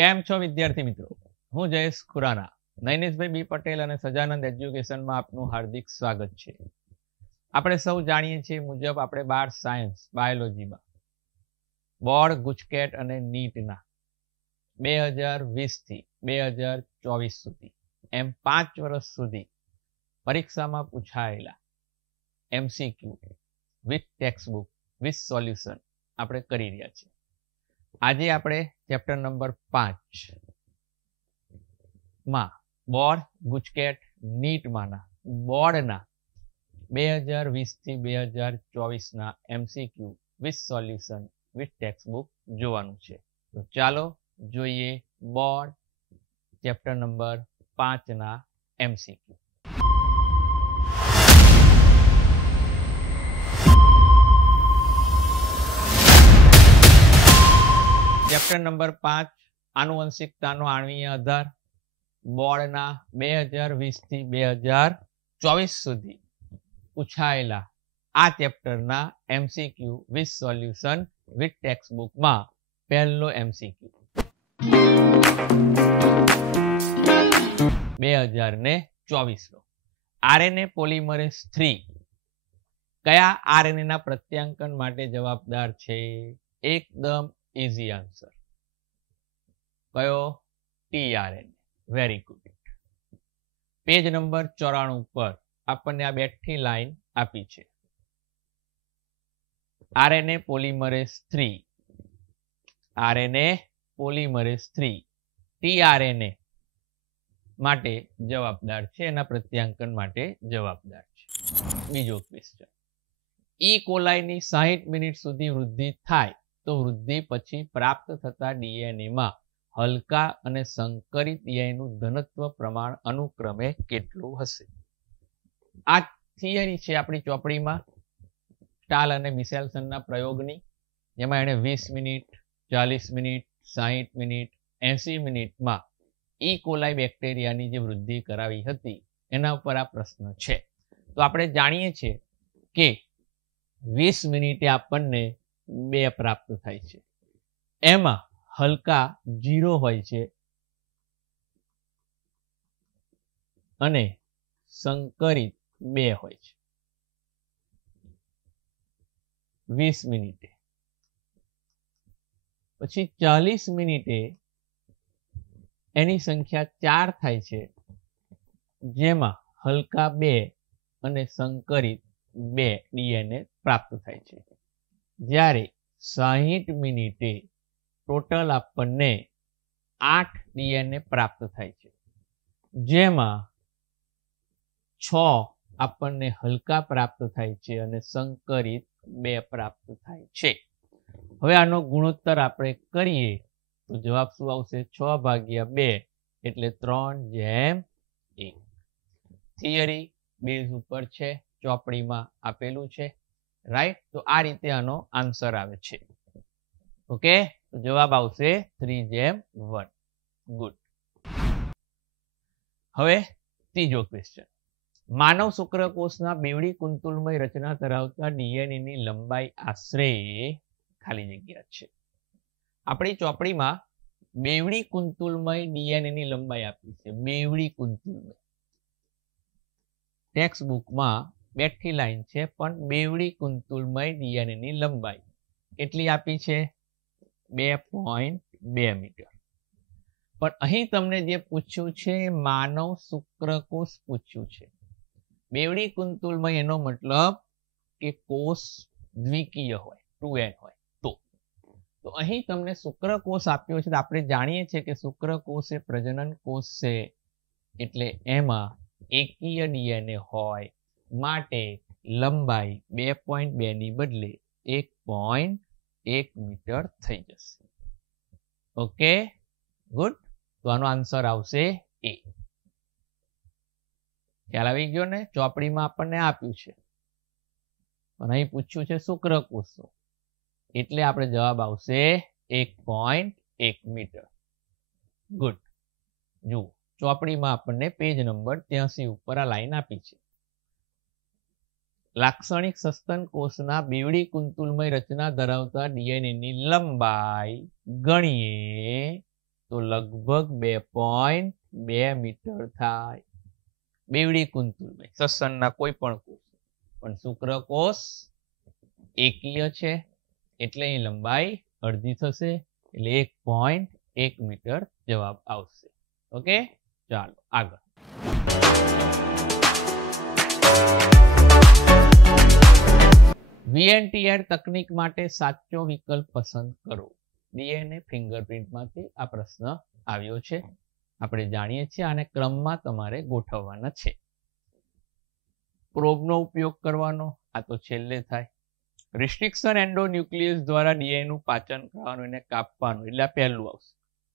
કેમ છો વિદ્યાર્થી મિત્રો? હું જયેશ ખુરાના, નૈનેશભાઈ બી પટેલ અને સજાનંદ એજ્યુકેશનમાં આપનું હાર્દિક સ્વાગત છે. આપણે સૌ જાણીએ છીએ મુજબ આપણે 12 સાયન્સ બાયોલોજીમાં બોર્ડ, ગુજકેટ અને નીટના 2020 થી 2024 સુધી એમ 5 વર્ષ સુધી પરીક્ષામાં પૂછાયેલા MCQ with textbook with solution આપણે કરી રહ્યા છીએ. આજે આપણે ચેપ્ટર નંબર 5 માં બોર્ડ, ગુજકેટ, નીટમાંના બોર્ડના 2020 થી 2024 ના MCQ with solution with textbook જોવાનું છે. તો ચાલો જોઈએ બોર્ડ ચેપ્ટર નંબર 5 ના MCQ. ચેપ્ટર નંબર 5 આનુવંશિકતાનો આણ્વીય આધાર બોર્ડના 2020 થી 2024 સુધી પૂછાયેલા આ ચેપ્ટરના MCQ વિથ સોલ્યુશન વિથ ટેક્સ્ટબુકમાં પહેલો MCQ 2024 નો RNA પોલિમરેઝ 3 કયા RNA ના પ્રત્યાંકન માટે જવાબદાર છે? એકદમ ઇઝી આન્સર કયો? tRNA. Very good. Page number 94 પર આપણને આ બેઠી લાઈન આપી છે. RNA polymerase 3 RNA polymerase 3 tRNA માટે જવાબદાર છે, એના પ્રત્યાંકન માટે જવાબદાર છે. બીજો ક્વેશ્ચન, ઈ કોલાઈની 60 મિનિટ સુધી વૃદ્ધિ થાય તો વૃદ્ધિ પછી પ્રાપ્ત થતા DNA માં હલકા અને સંકરિત DNAનું ધનત્વ પ્રમાણ અનુક્રમે કેટલું હશે? આ થિયરી છે આપણી ચોપડીમાં સ્ટાલ અને મિશેલ્સનના પ્રયોગની, જેમાં એણે 20 મિનિટ, 40 મિનિટ, 60 મિનિટ, 80 મિનિટમાં ઈ કોલાઈ બેક્ટેરિયાની જે વૃદ્ધિ કરાવી હતી એના ઉપર આ પ્રશ્ન છે. તો આપણે જાણીએ છીએ કે 20 મિનિટે આપણને 2 પ્રાપ્ત થાય છે. એમાં હલકા 0 હોય છે અને સંકરિત 2 હોય છે. 20 મિનિટે. પછી 40 મિનિટે એની સંખ્યા 4 થાય છે, જેમાં હલકા 2 અને સંકરિત 2 DNA પ્રાપ્ત થાય છે. જ્યારે 60 મિનિટે ટોટલ આપણને 8 DNA પ્રાપ્ત થાય છે, જેમાં 6 આપણને હલકા પ્રાપ્ત થાય છે અને સંકરિત 2 પ્રાપ્ત થાય છે. હવે આનો ગુણોત્તર આપણે કરીએ તો જવાબ શું આવશે? 6/2 એટલે 3:1. થિયરી બેઝ ઉપર છે, ચોપડીમાં આપેલું છે, રાઈટ? તો આ રીતે આનો આન્સર આવે છે. ઓકે, તો જવાબ આવશે 3:1. ગુડ. હવે ત્રીજો ક્વેશ્ચન, માનવ શુક્રકોષના બેવડી કુંતુલમય રચના ધરાવતા DNA ની લંબાઈ આશરે ખાલી જગ્યા છે. આપણી ચોપડીમાં બેવડી કુંતુલમય DNA ની લંબાઈ આપી છે. બેવડી કુંતુલમય ટેક્સ્ટ બુકમાં બેઠી લાઈન છે, પણ બેવડી કુંતુલમય DNA ની લંબાઈ કેટલી આપી છે? 2.2 મીટર. પણ અહીં તમને જે પૂછ્યું છે માનવ શુક્રકોષ પૂછ્યું છે. બેવડી કુંતુલમય એનો મતલબ કે કોષ દ્વિકીય હોય, 2n હોય. તો અહીં તમને શુક્રકોષ આપ્યો છે. આપણે જાણીએ છીએ કે શુક્રકોષ એ પ્રજનન કોષ છે, એટલે એમાં એકીય DNA હોય, માટે લંબાઈ 2.2 ની બદલે 1.1 મીટર થઈ જશે. Okay, good. તો આનો આન્સર આવશે A. ખ્યાલ આવી ગયો ને? ચોપડીમાં આપણને આપ્યું છે, પણ અહીં પૂછ્યું છે શુક્રકોષો, એટલે આપણે જવાબ આવશે 1.1 મીટર. ગુડ. જુઓ, ચોપડીમાં આપણને પેજ નંબર 83 ઉપર આ લાઈન આપી છે. લાક્ષણિક સસ્તન કોષના બેવડી કુંતુલમય રચના ધરાવતા DNA ની લંબાઈ ગણીએ તો લગભગ 2.2 મીટર થાય. બેવડી કુંતુલભાઈ સસ્તનના કોઈ પણ કોષ, પણ શુક્રકોષ એકીય છે એટલે એની લંબાઈ અડધી થશે, એટલે 1.1 મીટર જવાબ આવશે. ઓકે, ચાલો આગળ. VNTR તકનીક માટે સાચો વિકલ્પ પસંદ કરો. DNA ફિંગરપ્રિન્ટમાંથી આ પ્રશ્ન આવ્યો છે. આપણે જાણીએ છીએ આને ક્રમમાં તમારે ગોઠવવાના છે. પ્રોબનો ઉપયોગ કરવાનો, આ તો છેલ્લે થાય. રિસ્ટ્રિક્શન એન્ડોન્યુક્લિયસ દ્વારા DNA નું પાચન કરવાનું, એને કાપવાનું, એટલે આ પહેલું આવશે.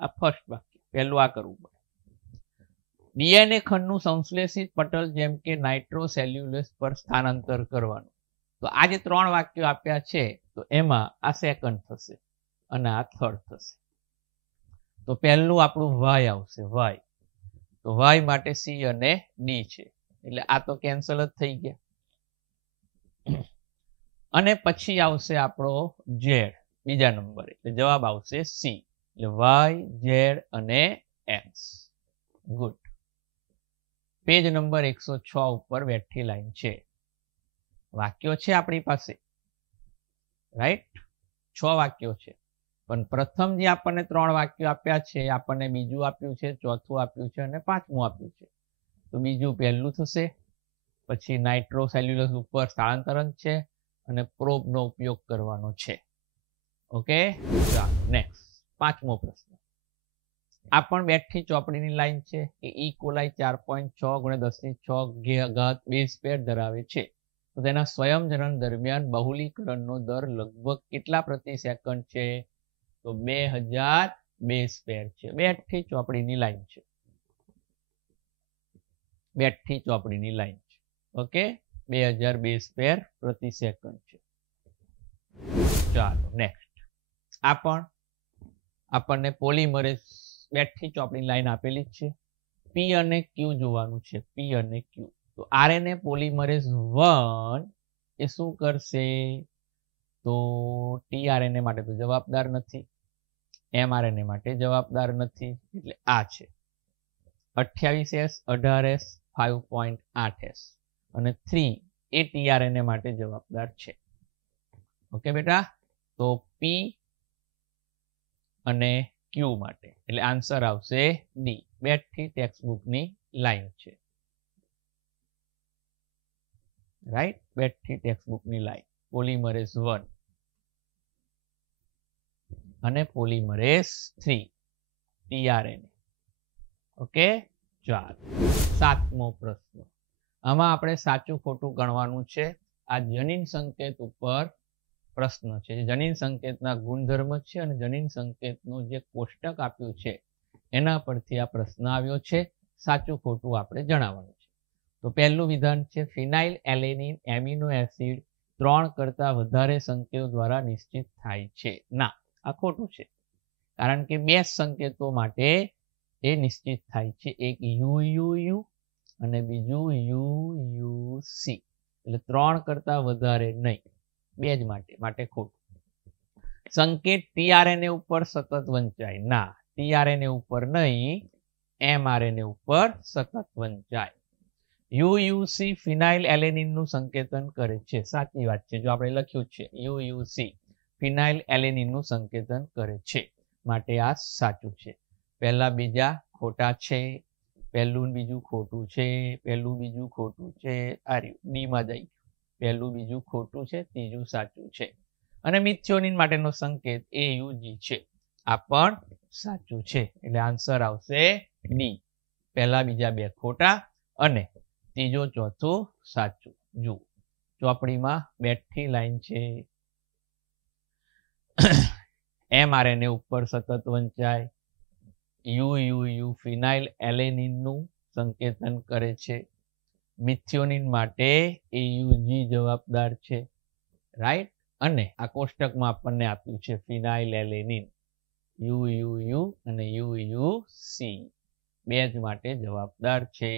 આ ફર્સ્ટ વાક્ય, પહેલું આ કરવું પડે. DNA ખંડનું સંશ્લેષિત પટલ જેમ કે નાઇટ્રોસેલ્યુલોઝ પર સ્થાનાંતર કરવાનું. તો આ જે 3 વાક્યો આપ્યા છે, તો એમાં આ સેકન્ડ થશે અને આ થર્ડ થશે. તો પહેલું આપણું વાય આવશે, વાય. તો વાય માટે સી અને ડી છે, એટલે આ તો કેન્સલ જ થઈ ગયા. અને પછી આવશે આપણો ઝેડ બીજા નંબરે, એટલે જવાબ આવશે સી. એટલે વાય, ઝેડ અને એક્સ. ગુડ. પેજ નંબર 106 ઉપર બેઠી લાઈન છે. વાક્યો છે આપણી પાસે, રાઈટ? 6 વાક્યો છે, પણ પ્રથમ જે આપણને 3 વાક્યો આપ્યા છે, આપણને બીજું આપ્યું છે, ચોથું આપ્યું છે અને પાંચમું આપ્યું છે. તો બીજું પહેલું થશે, પછી નાઇટ્રોસેલ્યુલોઝ ઉપર સ્થળાંતરણ છે અને પ્રોબનો ઉપયોગ કરવાનો છે. ઓકે, ચાલો નેક્સ્ટ. પાંચમો પ્રશ્ન. આ પણ બેઠી ચોપડીની લાઈન છે કે ઈ કોલાઈ 4.6 × 10⁶ બેઝ પેર ધરાવે છે, તો તેના સ્વયંજનન દરમિયાન બહુલીકરણનો દર લગભગ કેટલા પ્રતિ સેકન્ડ છે? તો 2000 બેઝ પેર છે. બેઠી ચોપડીની લાઈન છે, બેઠી ચોપડીની લાઈન છે. ઓકે, 2000 બેઝ પેર પ્રતિ સેકન્ડ છે. ચાલો નેક્સ્ટ. આ પણ આપણને પોલિમરેઝ બેઠી ચોપડીની લાઈન આપેલી જ છે. પી અને ક્યુ જોવાનું છે, પી અને ક્યુ. તો RNA પોલિમરેઝ 1 એ શું કરશે? તો tRNA માટે તો જવાબદાર નથી, mRNA માટે જવાબદાર નથી, એટલે આ છે 28S, 18S, 5.8S અને 3 એ tRNA માટે જવાબદાર છે. ઓકે બેટા, તો P અને Q માટે, એટલે આન્સર આવશે ડી. બેઠી ટેક્સ્ટબુકની લાઈન છે, રાઈટ? બેઠી ટેક્સ્ટબુકની લાઈન. પોલિમરેઝ 1 અને પોલિમરેઝ 3 tRNA. ઓકે, ચાલો. 7મો પ્રશ્ન. આમાં આપણે સાચું ખોટું ગણવાનું છે. આ જનીન સંકેત ઉપર પ્રશ્ન છે. જનીન સંકેતના ગુણધર્મ છે અને જનીન સંકેતનું જે કોષ્ટક આપ્યું છે એના પરથી આ પ્રશ્ન આવ્યો છે. સાચું ખોટું આપણે જણાવવાનું છે. તો પહેલું વિધાન છે ફિનાઇલ એલેનિન એમિનો એસિડ 3 કરતા વધારે સંકેતો દ્વારા નિશ્ચિત થાય છે. ના, આ ખોટું છે, કારણ કે 2 સંકેતો માટે એ નિશ્ચિત થાય છે. એક UUU અને બીજું UUC. એટલે 3 કરતા વધારે નહીં, 2 જ માટે ખોટું. સંકેત tRNA ઉપર સતત વંચાય. ના, tRNA ઉપર નહીં, mRNA ઉપર સતત વંચાય. UUC ફિનાઇલ એલેનિન નું સંકેતન કરે છે. સાચી વાત છે, જો આપણે લખ્યું છે UUC ફિનાઇલ એલેનિન નું સંકેતન કરે છે, માટે આ સાચું છે. પહેલા બીજા ખોટા છે, પહેલું બીજું ખોટું છે, પહેલું બીજું ખોટું છે. આ ડી માં જઈ ગયું. પહેલું બીજું ખોટું છે, ત્રીજું સાચું છે. અને મિથિયોનિન માટેનો સંકેત AUG છે, આ પણ સાચું છે. એટલે આન્સર આવશે ડી. પહેલા બીજા 2 ખોટા અને ત્રીજો ચોથું સાચું. જુઓ ચોપડીમાં બેઠી લાઈન છે. mRNA ઉપર સતત વંચાય. UUU ફિનાઇલ એલેનિન નું સંકેતન કરે છે. મિથિયોનિન માટે AUG જવાબદાર છે, રાઈટ? અને આ કોષ્ટકમાં આપણને આપ્યું છે ફિનાઇલ એલેનિન, UUU અને UUC 2 જ માટે જવાબદાર છે.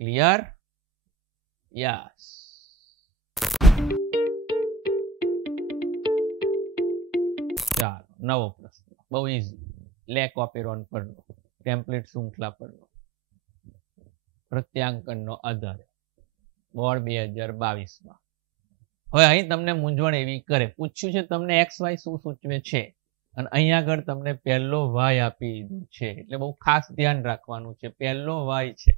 ક્લિયર? યસ. ચાલો, નવો પ્રશ્ન, બહુ ઈઝી. લેક ઓપેરોન પરનો ટેમ્પલેટ શૃંખલા પરનો પ્રત્યાંકનનો આધાર બોર્ડ 2022માં. હવે અહીં તમને મૂંઝવણ એવી કરે, પૂછ્યું છે તમને એક્સ વાય શું સૂચવે છે અને અહીંયા આગળ તમને પહેલો વાય આપી દીધું છે, એટલે બહુ ખાસ ધ્યાન રાખવાનું છે. પહેલો વાય છે,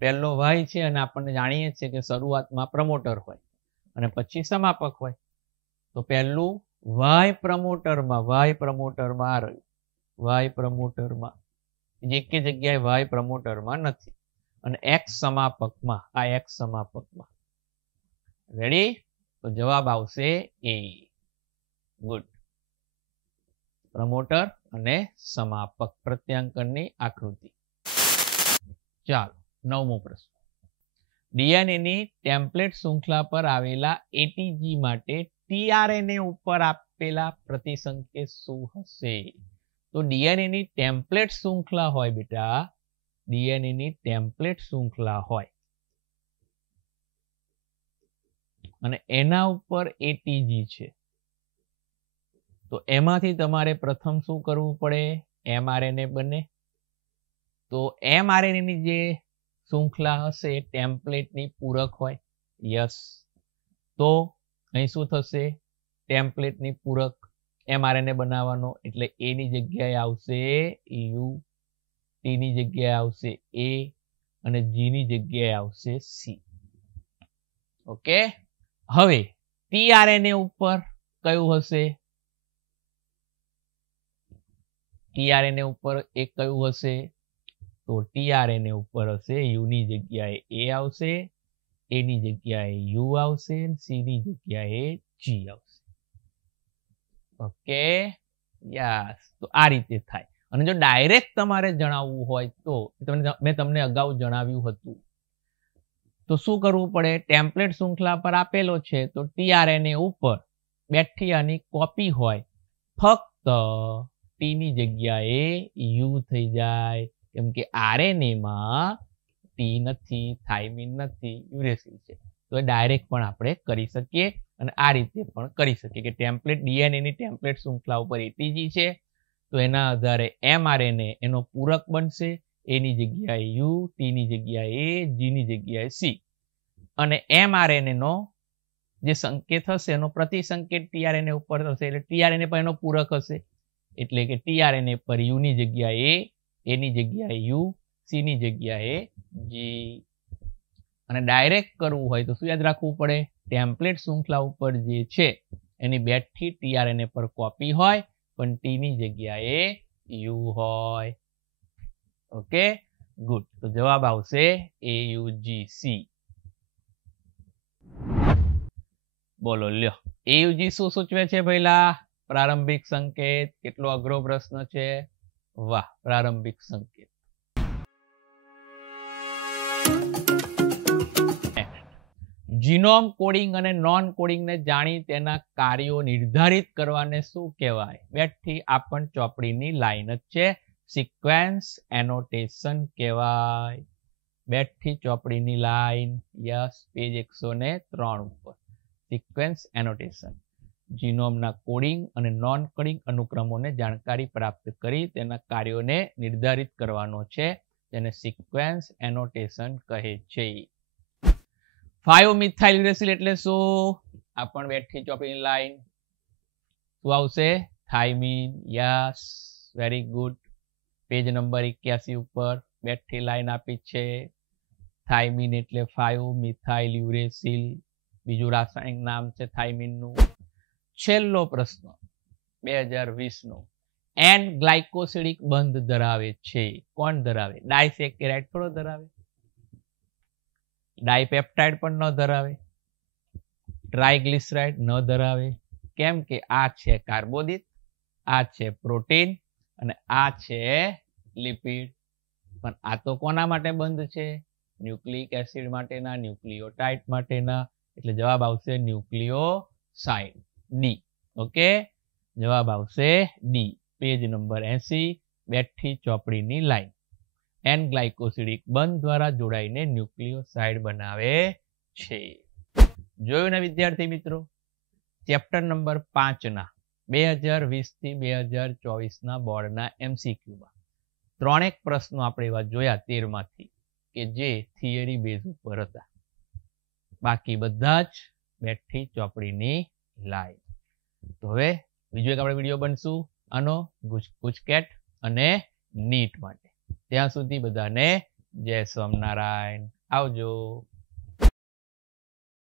પહેલો વાય છે અને આપણને જાણીએ છીએ કે શરૂઆતમાં પ્રમોટર હોય અને પછી સમાપક હોય. તો પહેલું વાય પ્રમોટરમાં આ રહ્યું, વાય પ્રમોટરમાં જે કે જગ્યાએ વાય પ્રમોટરમાં નથી અને એક્સ સમાપકમાં, આ એક્સ સમાપકમાં. રેડી? તો જવાબ આવશે એ. ગુડ. પ્રમોટર અને સમાપક પ્રત્યાંકનની આકૃતિ. ચાલો 9મો પ્રશ્ન. ડીએનએની ટેમ્પલેટ શૃંખલા પર આવેલા એટીજી માટે ટીઆરએનએ ઉપર આપેલા પ્રતિસંકેત શું હશે? તો ડીએનએની ટેમ્પલેટ શૃંખલા હોય બેટા, ડીએનએની ટેમ્પલેટ શૃંખલા હોય અને એના ઉપર એટીજી છે, તો એમાંથી તમારે પ્રથમ શું કરવું પડે? એમઆરએનએ બને. તો એમઆરએનએ ની જે શૃંખલા હશે એ ટેમ્પલેટની પૂરક હોય. યસ. તો અહીં શું થશે? ટેમ્પલેટની પૂરક એમઆરએનએ બનાવવાનો, એટલે એ ની જગ્યાએ આવશે યુ, ટી ની જગ્યાએ આવશે એ અને જી ની જગ્યાએ આવશે સી. ઓકે. હવે ટીઆરએનએ ઉપર કયું હશે? ટીઆરએનએ ઉપર એક કયું હશે? તો ટીઆરએનએ ઉપર હશે યુ ની જગ્યાએ એ આવશે, એ ની જગ્યાએ યુ આવશે, સી ની જગ્યાએ જી આવશે. ઓકે. યસ. તો આ રીતે થાય. અને જો ડાયરેક્ટ તમારે જણાવવું હોય તો મેં તમને અગાઉ જણાવ્યું હતું, તો શું કરવું પડે? ટેમ્પલેટ શૃંખલા પર આપેલો છે તો ટીઆરએનએ ઉપર બેઠી આની કોપી હોય, ફક્ત ટી ની જગ્યાએ યુ થઈ જાય, કેમ કે આરએનએ માં ટી નથી, થાઇમિન નથી, યુરેસિલ છે. તો એ ડાયરેક્ટ પણ આપણે કરી શકીએ અને આ રીતે પણ કરી શકીએ કે ટેમ્પલેટ ડીએનએ ની ટેમ્પલેટ શૃંખલા ઉપર એટીજી છે તો એના આધારે એમઆરએનએ એનો પૂરક બનશે, એ ની જગ્યાએ યુ, ટી ની જગ્યાએ એ, જી ની જગ્યાએ સી અને એમઆરએનએ નો જે સંકેત હશે એનો પ્રતિસંકેત ટીઆરએનએ ઉપર હશે, એટલે ટીઆરએનએ પર એનો પૂરક હશે, એટલે કે ટીઆરએનએ પર યુ ની જગ્યાએ એ ની જગ્યાએ યુ, સી ની જગ્યાએ જી. અને ડાયરેક્ટ કરવું હોય તો શું યાદ રાખવું પડે? ટેમ્પલેટ શૃંખલા ઉપર જે છે એની બેઠી ટીઆરએનએ પર કોપી હોય પણ ટી ની જગ્યાએ યુ હોય. ઓકે. ગુડ. તો જવાબ આવશે AUGC. બોલો લ્યો, AUG શું સૂચવે છે પહેલા? પ્રારંભિક સંકેત. કેટલો અઘરો પ્રશ્ન છે. વાહ, પ્રારંભિક સંકેત. જીનોમ કોડિંગ અને નોન કોડિંગ ને જાણી તેના કાર્યો નિર્ધારિત કરવાને શું કહેવાય? બેઠી આપણ ચોપડીની લાઈન જ છે, સિક્વેન્સ એનોટેશન કહેવાય. બેઠી ચોપડીની લાઈન. યસ. પેજ 103 ઉપર સિક્વેન્સ એનોટેશન. જીનોમના કોડિંગ અને નોન કોડિંગ અનુક્રમોને જાણકારી પ્રાપ્ત કરી તેના કાર્યોને નિર્ધારિત કરવાનો છે, જેને સિક્વેન્સ એનોટેશન કહે છે. 5-મિથાઇલ યુરેસિલ એટલે શું? આ પણ બેઠી ચોપડીની લાઈન. શું આવશે? Thiamine. Yes, very good. Page number 81 ઉપર બેઠી લાઈન આપી છે. થાઇમિન એટલે 5-મિથાઇલ યુરેસિલ, બીજું રાસાયણિક નામ છે થાઇમિનનું. છેલ્લો પ્રશ્ન 2020 નો. એન ગ્લાયકોસિડિક બંધ ધરાવે છે. કોણ ધરાવે? ડાયસેકેરાઇડ થોડો ધરાવે, ડાયપેપ્ટાઇડ પણ ન ધરાવે, ટ્રાયગ્લિસરાઇડ ન ધરાવે. કેમ કે આ છે કાર્બોદિત, આ છે પ્રોટીન અને આ છે લિપિડ. પણ આ તો કોના માટે બંધ છે? ન્યુક્લિક એસિડ માટેના, ન્યુક્લિયોટાઇડ માટેના. એટલે જવાબ આવશે ન્યુક્લિયોસાઇડ, ડી. ઓકે. જવાબ આવશે ડી. પેજ નંબર 80 બેઠી ચોપડીની લાઈન. એન ગ્લાયકોસિડિક બંધ દ્વારા જોડાઈને ન્યુક્લિયોસાઇડ બનાવે છે. જોયું ને વિદ્યાર્થી મિત્રો? ચેપ્ટર નંબર 5 ના 2020 થી 2024 બોર્ડના MCQમાં ત્રણેક પ્રશ્નો આપણે એવા જોયા 13 માંથી કે જે થિયરી બેઝ ઉપર હતા. બાકી બધા જ બેઠી ચોપડીની લાઈવ. તો હવે બીજો એક આપણે વિડીયો બનશું આનો ગુજકેટ અને નીટ માટે. ત્યાં સુધી બધાને જય સ્વામિનારાયણ. આવજો.